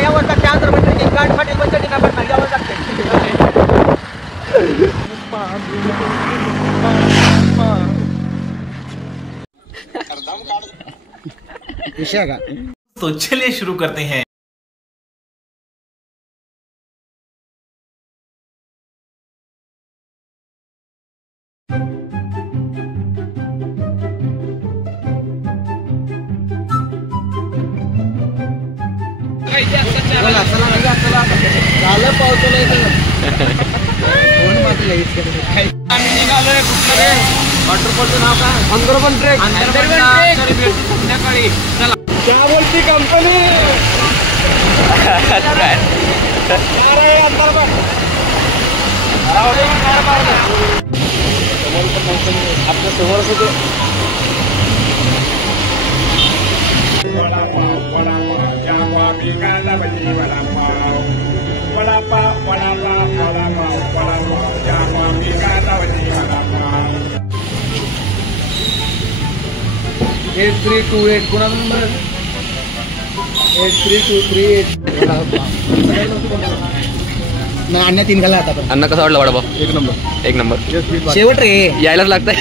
यावर लागते आंध्र मंत्री गाठ फाटेल पंचायती नंबर यावर लागते. विषय का तो चलिए शुरू करते हैं. झालं पावसाला आम्ही निघालोय कुठलं वॉटरफॉलचं नाव काय? अंदरबन ट्रेक. संध्याकाळी चला. क्या बोलती कंपनी? आपल्या समोरच होते. एट 328 पुन्हा नंबर 8323 नाही. अन्ना 3 घाला आता. अण्णा कसा वाटला वडापाव? एक नंबर शेवट रे यायलाच लागतंय.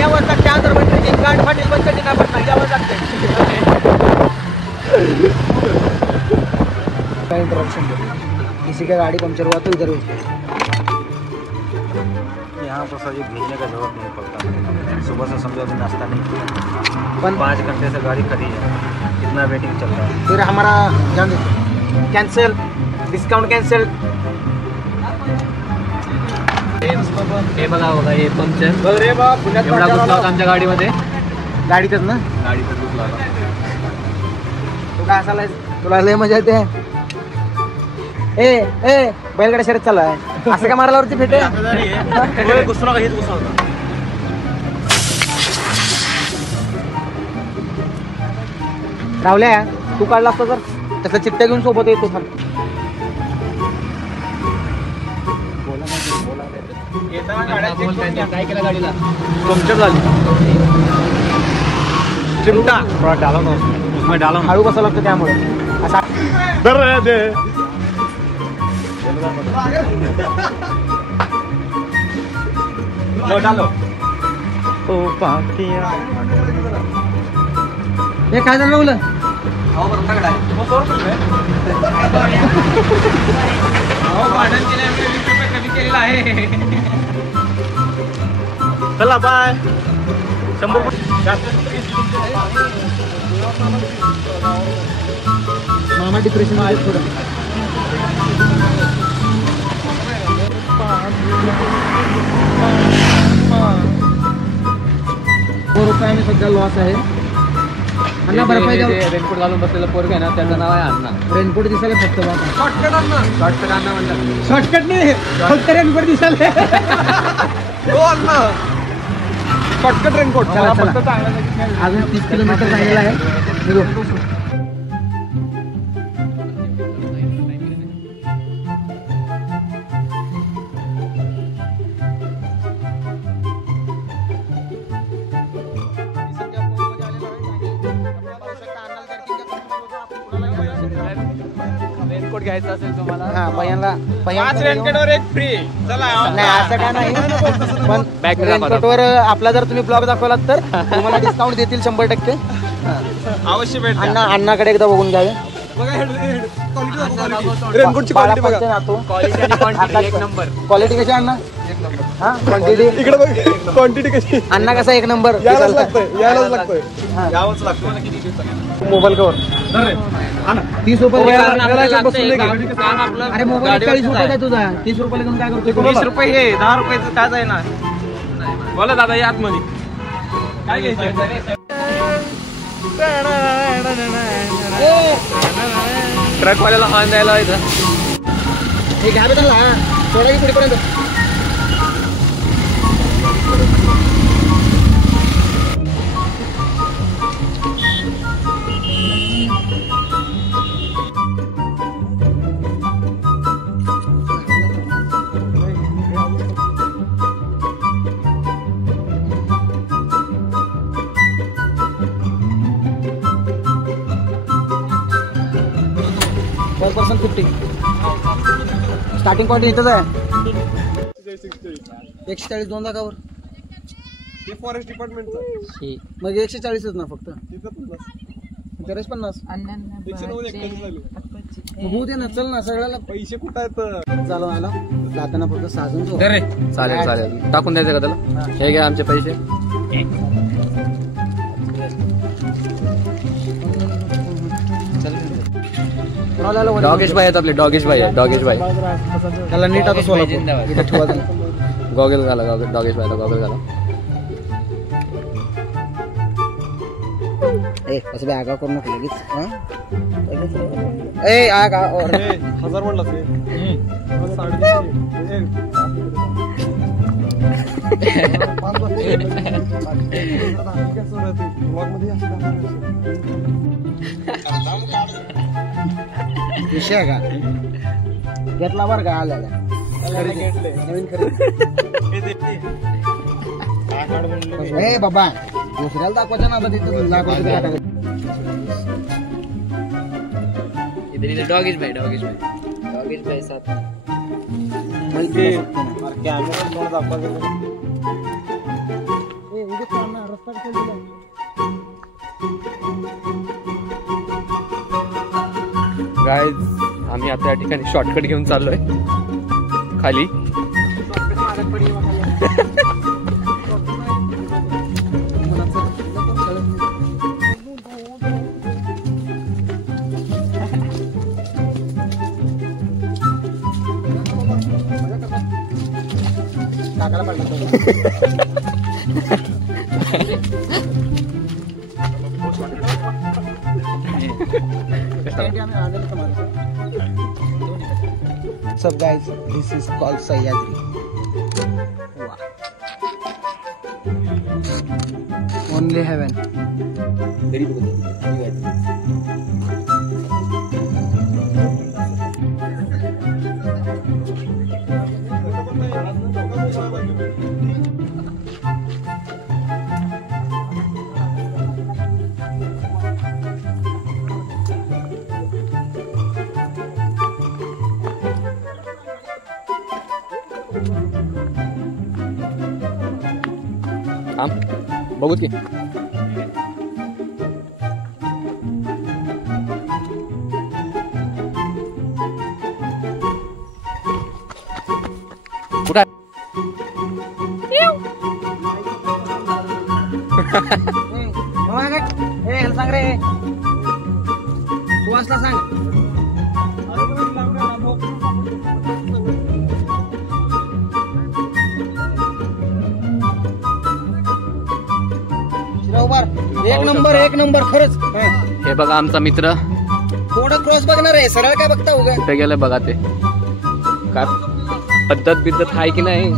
यावर लागते आंध्र मंत्री गाठ फाटेल पंचायती नंबर यावर लागते. इंटरप्शन किसी का गाड़ी पंचर हुआ तो इधर यहाँ पर सर ये भेजने का जरूरत नहीं पड़ता. सुबह से समझो अभी नाश्ता नहीं किया, 5 घंटे से गाड़ी खड़ी है, कितना वेटिंग चल रहा है. फिर हमारा कैंसिल डिस्काउंट कैंसिल. हे बघा बघा हे पंक्चर अरे बाप पुण्यात एवढा घुसला होता आमच्या गाडीमध्ये. गाडीतच ना गाडीतच घुसला होता. तू काय असाला तुला लय मजा येते. ए ए बैलगाडी शर्यत चालू आहे असं का मारल्यावरती फेटे घुसला हेच घुसला होता. रावल्या तू काढला असता तर तसं चिट्ट्या घेऊन सोबत येतो. काय केलं गाडीला? पंक्चर झाली. चिमटा थोडा डाला ना उसमें डाला. हळू बसावं लागतं त्यामुळे असा डालो. हे काय झालं राहुल? चला बाय. 100 मामा डिप्रेशन मध्ये थोडं. ₹4 सध्या लॉस आहे. अण्णा बर्फाई रेनकोट घालून बसलेलं पोरग आहे ना त्याचं नाव आहे अण्णा. रेनकोट दिसायला फक्त शॉर्टकट अण्णा म्हणलं. शॉर्टकट नाही फक्त रेनकोट दिसायला. Shortcut raincoat. अजून 30 किलोमीटर राहिलेला आहे. रेनकोट घ्यायचा असेल तुम्हाला हा भैयांना 5 रेनकोटवर एक फ्री. चला नाही असं काय नाही पण Back ला दाखवा. रेनकोटवर आपला जर तुम्ही ब्लॉग दाखवलात तर तुम्हाला डिस्काउंट देतील 100%. अवश्य भेट द्या. अण्णाकडे एकदा बघून घ्यावे. रेनकोटची क्वालिटी बघा. क्वालिटी आणि क्वांटिटी एक नंबर. क्वालिटी कशी अण्णा? हा क्वांटिटी इकडे बघ क्वांटिटी कशी. अण्णा कसा एक नंबर. यायलाच लागतंय. हा. यावंच लागतं. मोबाईल कवर 30 रुपये मोबाईल द्यायला आपल्याला लागतं. बसून नाही काम घे. आपलं अरे मोबाईल 40 रुपये आहे तुझा 30 रुपयाला घेऊन काय करतोय? 20 रुपये हे 10 रुपयाचं काय आहे ना. बोला दादा या आतमध्ये काय घ्यायचं. ट्रकवाल्याला हॉर्न द्यायला व्हायचं. हे घ्या बे त्यांना सोडा की पुढेपर्यंत. पर पर्सन 50. स्टार्टिंग पॉईंट इथंच आहे 140 दोन जागावर. हे फॉरेस्ट डिपार्टमेंटचं मग 140च ना फक्त. तरीच 50. 109 एकट्याची झाली. होऊ दे ना चल ना सगळ्याला पैसे कुठं आहेत. चालू आला जाताना फक्त साजून झोप. चालेल चालेल टाकून द्यायचं का त्याला. हे घ्या आमचे पैसे. डॉगेश भाई आहेत आपले. डॉगेश भाई आहे. डॉगेश भाई त्याला नीट आता सोला इथं ठेवा त्याला. गॉगल घाला. डॉगेश भाईला गॉगल घाला. ए असं बी आगाव करू नको लगेच. हा? ए आगा और 1000 म्हणला ते. विषय आहे का घेतला बरं का आल्याला नवीन खरेदी. ए बाबा दुसऱ्याला दाखवायचं ना आता तिथं दाखवायचं काय टाकायचं. इधर डॉगेश भाई साथ. गाइस आम्ही आता या ठिकाणी शॉर्टकट घेऊन चाललोय खाली. What's up guys, this is called Sahyadri. Only heaven. बघूत की कुठं सांग रे तू असला सांग. एक नंबर खरंच. हे बघा आमचा मित्र. थोडं क्रॉस बघणार आहे सरळ काय बघता उगा. कुठे गेलं बघा ते. काय पद्धत बिद्धत आहे की नाही.